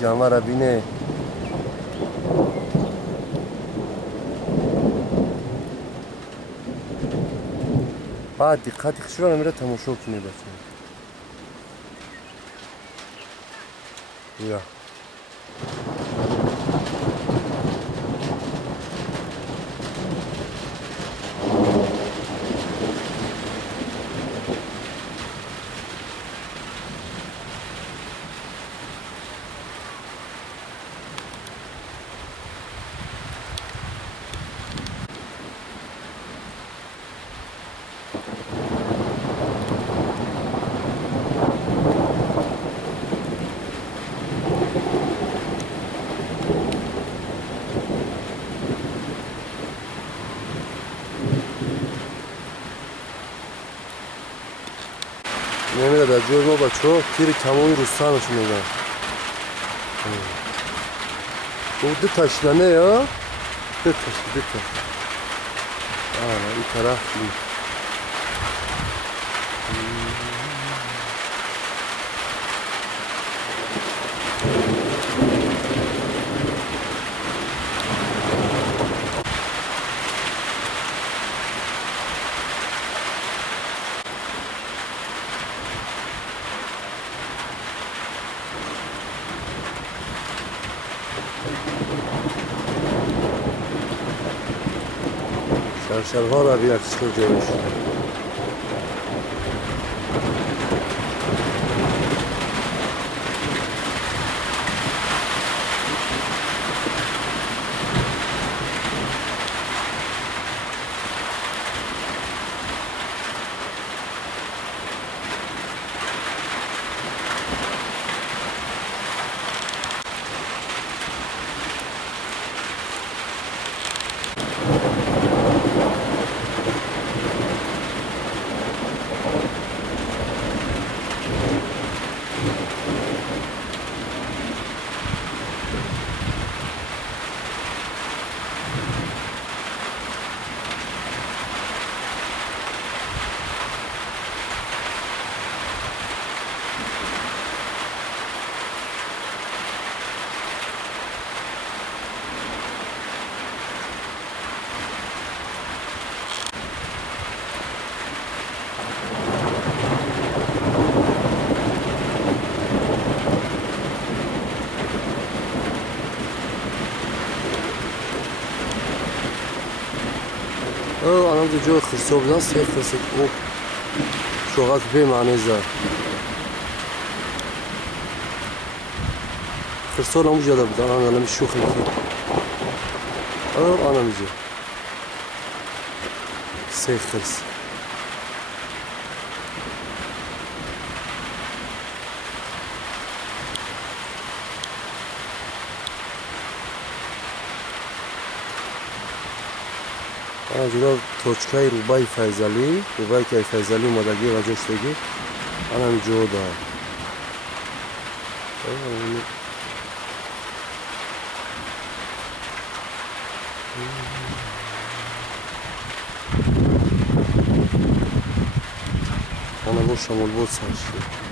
جانور را بینه. بعد دقت خشوار میره تماشا کنید بچه. یا نمیره در جای ما بچه ها تیر تمامی روستانش میگن. او دو تشلنه یا دو تا این طرف شرشرها را بیار چطور جایش anam da çok hırsızdan sevkesi o çok az bir maneza hırsız olan bu kadar bu da anam bir şok etti anam da sevkesi جدا توچکای روبای فیضلی روبای که فیضلی اومدگی و جشتگی آنم جدا آنم با شمال بود سرشی